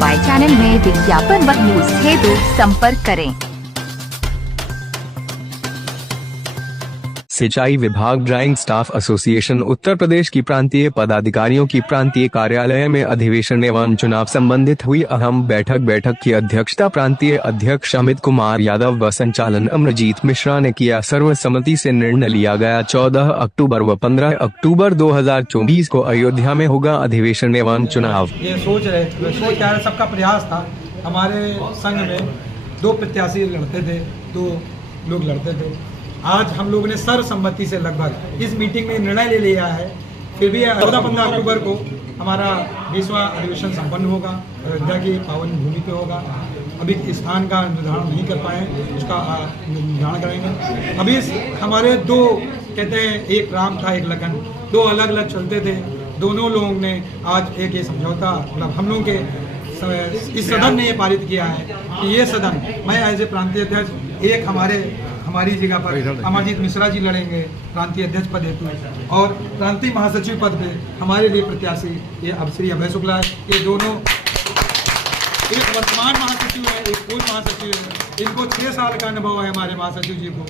Y channel में विज्ञापन व न्यूज हेतु संपर्क करें। सिंचाई विभाग drawing staff association Uttar Pradesh की प्रांतीय पदाधिकारियों की प्रांतीय कार्यालय में अधिवेशन एवं चुनाव संबंधित हुई अहम बैठक की अध्यक्षता प्रांतीय अध्यक्ष अमित कुमार यादव व संचालन अमरजीत मिश्रा ने किया। सर्वसम्मति से निर्णय लिया गया 14 अक्टूबर व 15 अक्टूबर 2024 को अयोध्या में होगा अधिवेशन एवं चुनाव। ये सोच रहे सबका प्रयास था। हमारे संघ में 2 प्रत्याशी लड़ते थे, 2 लोग लड़ते थे। आज हम लोगों ने सर्वसम्मति से लगभग इस मीटिंग में निर्णय ले लिया है। फिर भी 14-15 अक्टूबर को हमारा 20वां अधिवेशन संपन्न होगा, अयोध्या की पावन भूमि पे होगा। अभी स्थान का निर्धारण नहीं कर पाए, उसका निर्धारण करेंगे। अभी हमारे 2 कहते हैं, एक राम था एक लखन, 2 अलग अलग चलते थे। दोनों लोगों ने आज एक ये समझौता मतलब हम लोगों के इस सदन ने ये पारित किया है कि ये सदन मैं एज ए प्रांतीय अध्यक्ष एक हमारी जगह पर अमरजीत मिश्रा जी लड़ेंगे प्रांतीय अध्यक्ष पद हेतु, और प्रांतीय महासचिव पद पे हमारे लिए प्रत्याशी ये अब श्री अभय शुक्ला है। ये दोनों एक वर्तमान महासचिव है, एक पूर्व महासचिव है। इनको 6 साल का अनुभव है हमारे महासचिव जी को,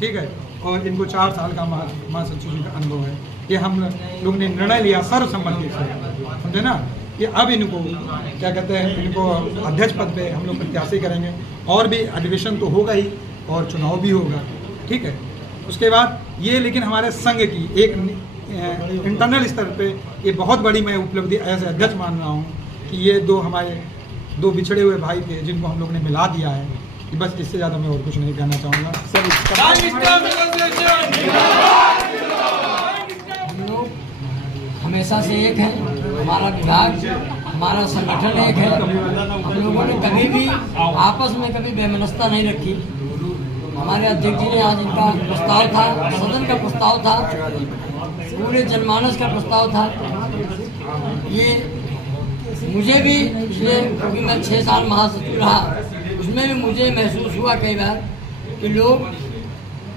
ठीक है, और इनको 4 साल का महासचिव जी का अनुभव है। ये हम लोग ने निर्णय लिया सर्वसम्मति से, समझे ना। ये अब इनको क्या कहते हैं, इनको अध्यक्ष पद पे हम लोग प्रत्याशी करेंगे। और भी अधिवेशन तो होगा ही और चुनाव भी होगा, ठीक है। उसके बाद ये लेकिन हमारे संघ की एक इंटरनल स्तर पे ये बहुत बड़ी मैं उपलब्धि एज अध्यक्ष मान रहा हूँ कि ये 2 हमारे 2 बिछड़े हुए भाई थे जिनको हम लोग ने मिला दिया है। कि बस इससे ज़्यादा मैं और कुछ नहीं कहना चाहूँगा। हम लोग हमेशा से एक हैं, हमारा विभाग हमारा संगठन एक है। हम लोगों ने कभी भी आपस में कभी वैमनस्यता नहीं रखी। हमारे अध्यक्ष जी ने आज इनका प्रस्ताव था, सदन का प्रस्ताव था, पूरे जनमानस का प्रस्ताव था। ये मुझे भी पिछले, क्योंकि मैं 6 साल महासचिव रहा, उसमें भी मुझे महसूस हुआ कई बार कि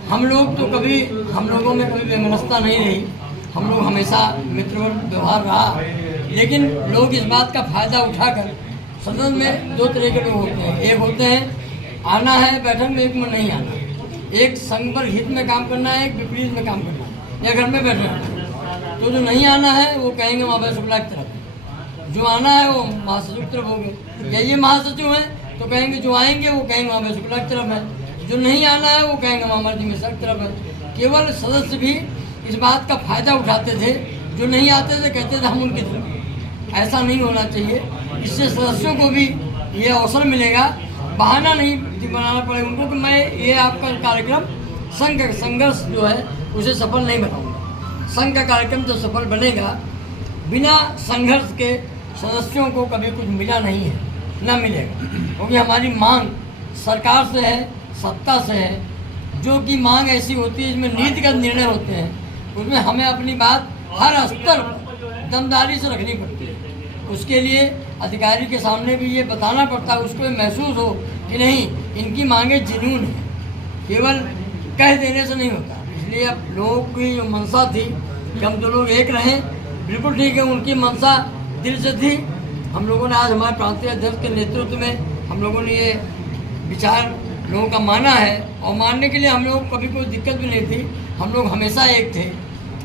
हम लोग तो कभी हम लोगों में कभी वैमनस्यता नहीं रही। हम लोग हमेशा मित्रवत व्यवहार रहा, लेकिन लोग इस बात का फायदा उठाकर सदन में 2 तरह के लोग होते हैं। एक होते हैं आना है बैठक में, एक में नहीं आना है। एक संघ हित में काम करना है, एक विपरीत में काम करना है, या घर में बैठना है। तो जो नहीं आना है वो कहेंगे अभय शुक्ला की तरफ, जो आना है वो महासचिव की तरफ होंगे। या ये महासचिव हैं तो कहेंगे जो आएंगे वो कहेंगे अभय शुक्ला की तरफ है, जो नहीं आना है वो कहेंगे अमरजीत मिश्रा की तरफ है। केवल सदस्य भी इस बात का फायदा उठाते थे, जो नहीं आते थे कहते थे हम उनकी तरफ। ऐसा नहीं होना चाहिए। इससे सदस्यों को भी ये अवसर मिलेगा, बहाना नहीं बनाना पड़ेगा उनको कि मैं ये आपका कार्यक्रम संघ का संघर्ष जो है उसे सफल नहीं बनाऊंगा। संघ का कार्यक्रम जो सफल बनेगा, बिना संघर्ष के सदस्यों को कभी कुछ मिला नहीं है, ना मिलेगा। क्योंकि हमारी मांग सरकार से है, सत्ता से है। जो कि मांग ऐसी होती है जिसमें नीतिगत निर्णय होते हैं, उसमें हमें अपनी बात हर स्तर पर दमदारी से रखनी पड़ती है। उसके लिए अधिकारी के सामने भी ये बताना पड़ता है, उसको महसूस हो कि नहीं इनकी मांगे जुनून है, केवल कह देने से नहीं होता। इसलिए अब लोगों की जो मंशा थी कि हम 2 लोग एक रहें, बिल्कुल ठीक है, उनकी मंशा दिल से थी। हम लोगों ने आज हमारे प्रांतीय अध्यक्ष के नेतृत्व में हम लोगों ने ये विचार लोगों का माना है, और मानने के लिए हम लोग कभी कोई दिक्कत भी नहीं थी। हम लोग हमेशा एक थे,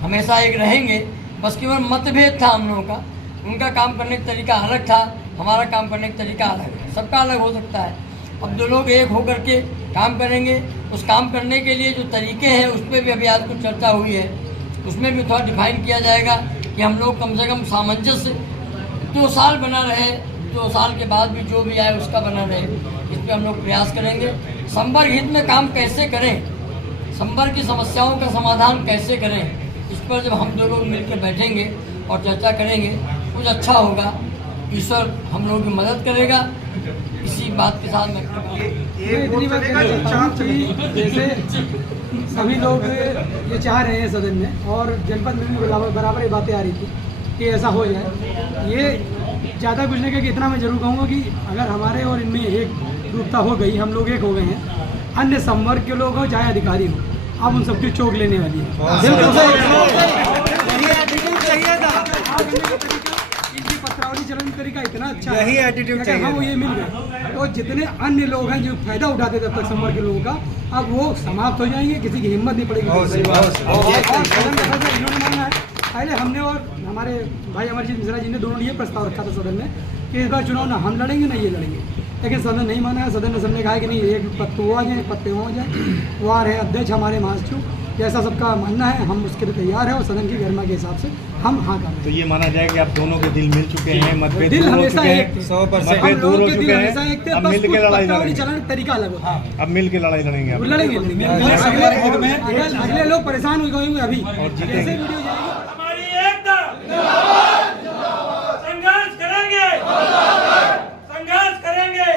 हमेशा एक रहेंगे। बस केवल मतभेद था हम लोगों का। उनका काम करने का तरीका अलग था, हमारा काम करने का तरीका अलग है। सबका अलग हो सकता है। अब 2 लोग एक होकर के काम करेंगे, उस काम करने के लिए जो तरीके हैं उस पर भी अभी आज कुछ चर्चा हुई है। उसमें भी थोड़ा डिफाइन किया जाएगा कि हम लोग कम से कम सामंजस्य 2 साल बना रहे, 2 साल के बाद भी जो भी आए उसका बना रहे। इस पर हम लोग प्रयास करेंगे। संपर्क हित में काम कैसे करें, संपर्क की समस्याओं का समाधान कैसे करें, इस पर जब हम 2 लोग मिलकर बैठेंगे और चर्चा करेंगे कुछ अच्छा होगा। ईश्वर हम लोगों की मदद करेगा। इसी बात के साथ मैं इतनी बात कहना चाहता हूं कि जैसे सभी लोग ये चाह रहे हैं सदन में, और जनपद में भी बराबर ये बातें आ रही थी कि ऐसा हो जाए। ये ज़्यादा कुछ नहीं कि इतना मैं जरूर कहूँगा कि अगर हमारे और इनमें एक रूपता हो गई, हम लोग एक हो गए हैं, अन्य संवर्ग के लोग हो चाहे अधिकारी हो, अब उन सबकी चोट लेने वाली है। सत्तावादी चलन तरीका इतना अच्छा यही है attitude कि चाहिए हाँ वो ये मिल गए तो जितने अन्य लोग हैं जो फायदा उठाते थे अब तक संवर्ग के लोगों का अब वो समाप्त हो जाएंगे, किसी की हिम्मत नहीं पड़ेगी। और सदन का फैसला इन्होंने माना है। पहले हमने और हमारे भाई अमरजीत मिश्रा जी ने दोनों ने ये प्रस्ताव रखा था सदन में कि इस बार चुनाव ना हम लड़ेंगे ना ये लड़ेंगे, लेकिन सदन नहीं माना है। सदन ने सबने कहा कि नहीं, एक पत्ते वो आ जाए, पत्ते वो आ जाए। वो आ रहे अध्यक्ष हमारे महासचिव, जैसा सबका मानना है हम उसके लिए तैयार हैं और सदन की गरिमा के हिसाब से हम हाँ कर रहे हैं। तो ये माना जाए कि आप दोनों के दिल मिल चुके हैं, मतभेद दिल दूर हो हमेशा चुके हैं, एक थे। 100% हम मतभेद दूर लोगों हो के चुके दिल हमेशा हैं। एक थे, अब बस मिल के कुछ लड़ाई पत्रावली लड़ेंगे, चलन तरीका अलग होता है। अब मिल के लड़ाई लड़ेंगे आप। लड़ेंगे। अगले लोग परेशान हो गए अभी जीतेंगे। जैसे वीडियो जाएगी हमारी एकता, संघर्ष करेंगे, संघर्ष करेंगे।